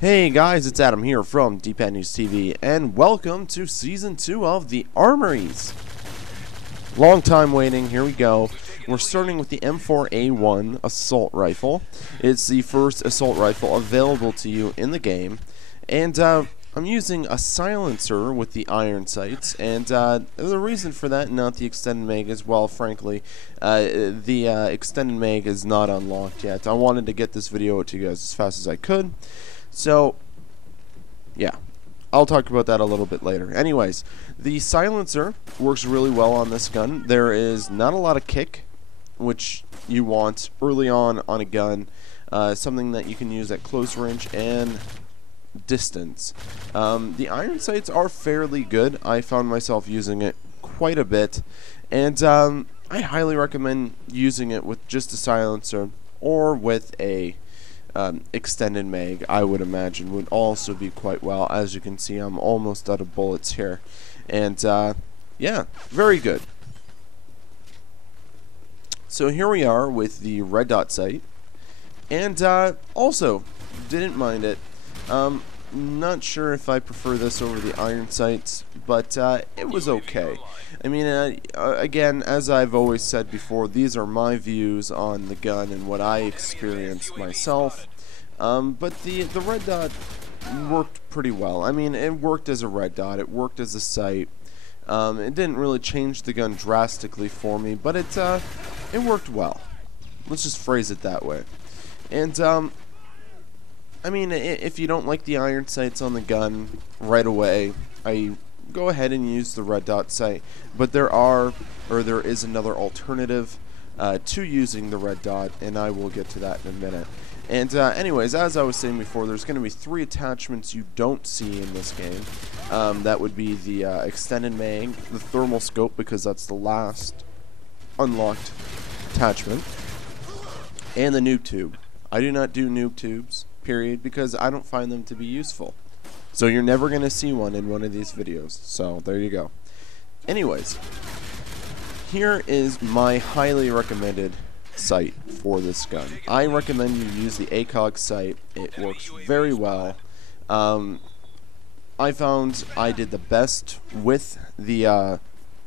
Hey guys, it's Adam here from D-Pad News TV, and welcome to Season 2 of the Armories. Long time waiting, here we go. We're starting with the M4A1 assault rifle. It's the first assault rifle available to you in the game, and I'm using a silencer with the iron sights, and the reason for that, not the extended mag, is, well, frankly, the extended mag is not unlocked yet. I wanted to get this video out to you guys as fast as I could. So, yeah, I'll talk about that a little bit later. Anyways, the silencer works really well on this gun. There is not a lot of kick, which you want early on a gun, something that you can use at close range and distance. The iron sights are fairly good. I found myself using it quite a bit, and I highly recommend using it with just a silencer or with a extended mag. I would imagine would also be quite well. As you can see, I'm almost out of bullets here, and yeah, very good. So here we are with the red dot sight, and also didn't mind it. Not sure if I prefer this over the iron sights, but it was okay. I mean, again, as I've always said before, these are my views on the gun and what I experienced myself. But the red dot worked pretty well. I mean, it worked as a red dot. It worked as a sight. It didn't really change the gun drastically for me, but it worked well. Let's just phrase it that way. And I mean, if you don't like the iron sights on the gun right away, I go ahead and use the red dot sight. But there is another alternative to using the red dot, and I will get to that in a minute. And anyways, as I was saying before, there's going to be 3 attachments you don't see in this game. That would be the extended mag, the thermal scope, because that's the last unlocked attachment, and the noob tube. I do not do noob tubes, period, because I don't find them to be useful. So you're never going to see one in one of these videos. So there you go. Anyways, here is my highly recommended sight for this gun. I recommend you use the ACOG sight. It works very well. I found I did the best with the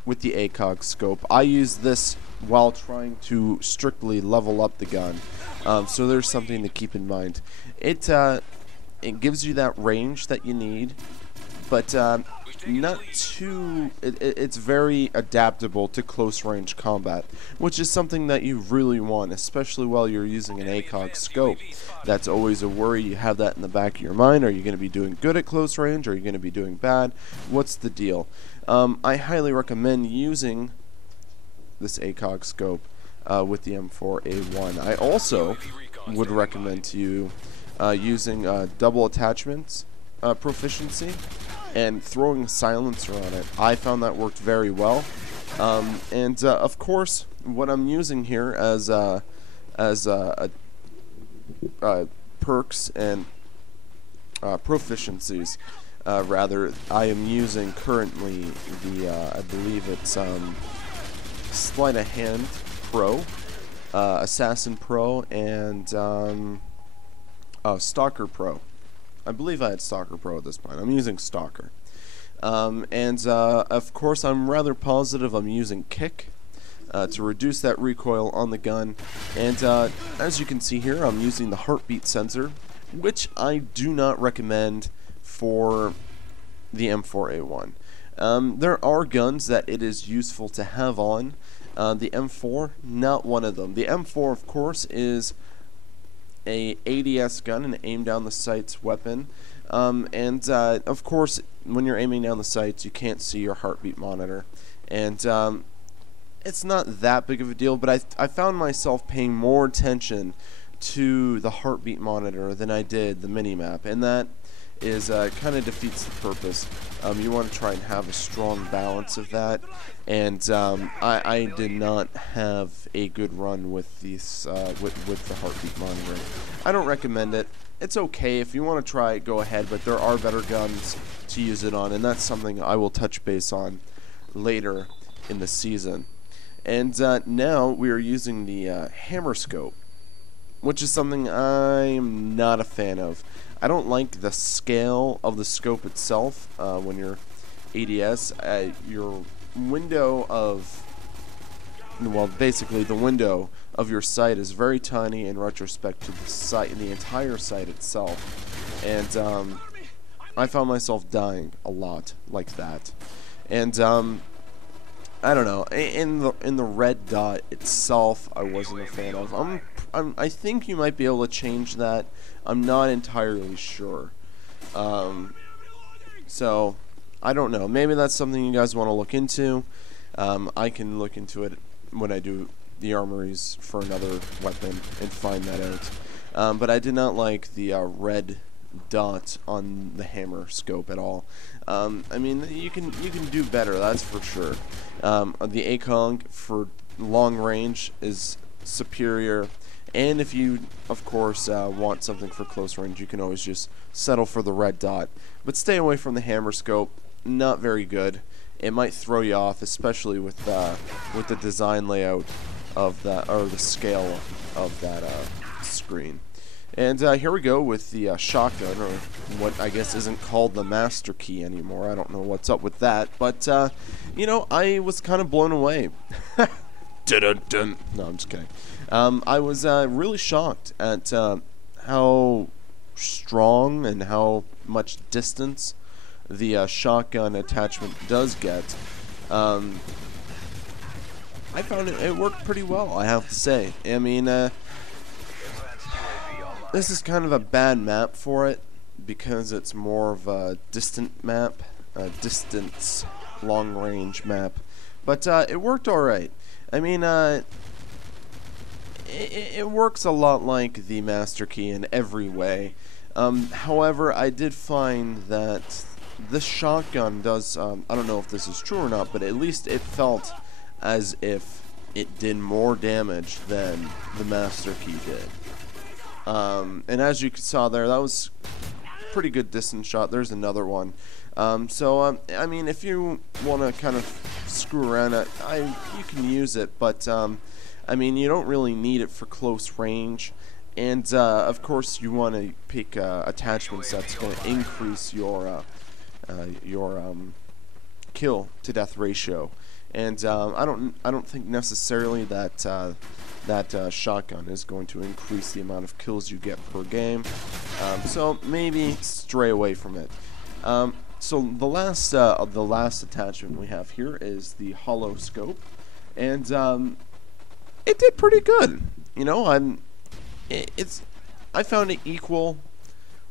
ACOG scope. I used this while trying to strictly level up the gun, so there's something to keep in mind. It gives you that range that you need, but not too. It's very adaptable to close range combat, which is something that you really want, especially while you're using an ACOG scope. That's always a worry. You have that in the back of your mind. Are you going to be doing good at close range? Are you going to be doing bad? What's the deal? I highly recommend using this ACOG scope with the M4A1. I also would recommend to you using double attachments proficiency and throwing a silencer on it. I found that worked very well. And of course, what I'm using here as perks and proficiencies, rather, I am using currently the I believe it's Sleight of Hand Pro, Assassin Pro, and Stalker Pro. I believe I had Stalker Pro at this point. I'm using Stalker. And of course, I'm rather positive I'm using Kick to reduce that recoil on the gun. And as you can see here, I'm using the heartbeat sensor, which I do not recommend for the M4A1. There are guns that it is useful to have on. The M4, not one of them. The M4, of course, is a ADS gun, an aim down the sights weapon, and of course, when you're aiming down the sights, you can't see your heartbeat monitor, and it's not that big of a deal, but I found myself paying more attention to the heartbeat monitor than I did the minimap, and that is kind of defeats the purpose. You want to try and have a strong balance of that, and I did not have a good run with these with the heartbeat monitoring. I don't recommend it. It's okay if you want to try it, go ahead, but there are better guns to use it on, and that's something I will touch base on later in the season. And now we are using the hammer scope, which is something I'm not a fan of. I don't like the scale of the scope itself when you're ADS. Your window of, well, basically the window of your sight is very tiny in retrospect to the sight, the entire sight itself, and I found myself dying a lot like that, and I don't know. In the red dot itself, I wasn't a fan of. I think you might be able to change that. I'm not entirely sure. So I don't know. Maybe that's something you guys want to look into. I can look into it when I do the armories for another weapon and find that out. But I did not like the red dot on the hammer scope at all. I mean, you can do better, that's for sure. The ACOG for long range is superior, and if you, of course, want something for close range, you can always just settle for the red dot. But stay away from the hammer scope. Not very good. It might throw you off, especially with the design layout of that, or the scale of that screen. And here we go with the shotgun, or what I guess isn't called the master key anymore. I don't know what's up with that, but you know, I was kind of blown away. Dun-dun-dun. No, I'm just kidding. I was really shocked at how strong and how much distance the shotgun attachment does get. I found it worked pretty well, I have to say. I mean, this is kind of a bad map for it because it's more of a distant map, a distance long range map, but it worked alright. I mean, it works a lot like the master key in every way. However, I did find that this shotgun does, I don't know if this is true or not, but at least it felt as if it did more damage than the master key did. And as you saw there, that was a pretty good distance shot. There's another one. So I mean, if you want to kind of screw around, you can use it, but I mean, you don't really need it for close range. And of course, you want to pick attachments that's going to increase your kill to death ratio. And I don't think necessarily that that shotgun is going to increase the amount of kills you get per game. So maybe stray away from it. So the last attachment we have here is the hollow scope, and it did pretty good. You know, I found it equal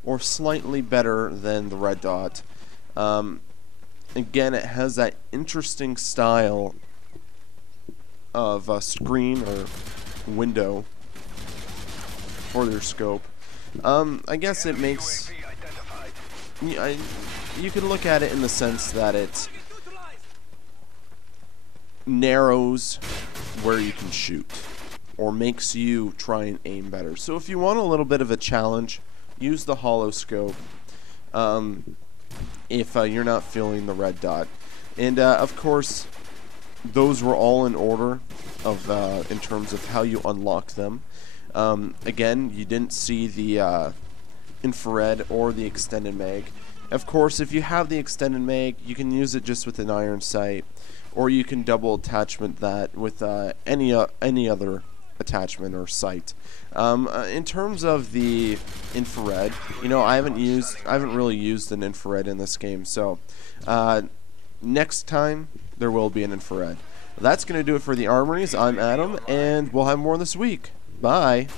or slightly better than the red dot. Again, it has that interesting style of a screen or window for their scope. I guess it makes... you can look at it in the sense that it narrows where you can shoot, or makes you try and aim better. So if you want a little bit of a challenge, use the hollow scope. If you're not feeling the red dot, and of course, those were all in order of in terms of how you unlock them. Again, you didn't see the infrared or the extended mag. Of course, if you have the extended mag, you can use it just with an iron sight, or you can double attachment that with any other attachment or sight. In terms of the infrared, you know, I haven't really used an infrared in this game, so next time there will be an infrared. That's going to do it for the Armories. I'm Adam, and we'll have more this week. Bye.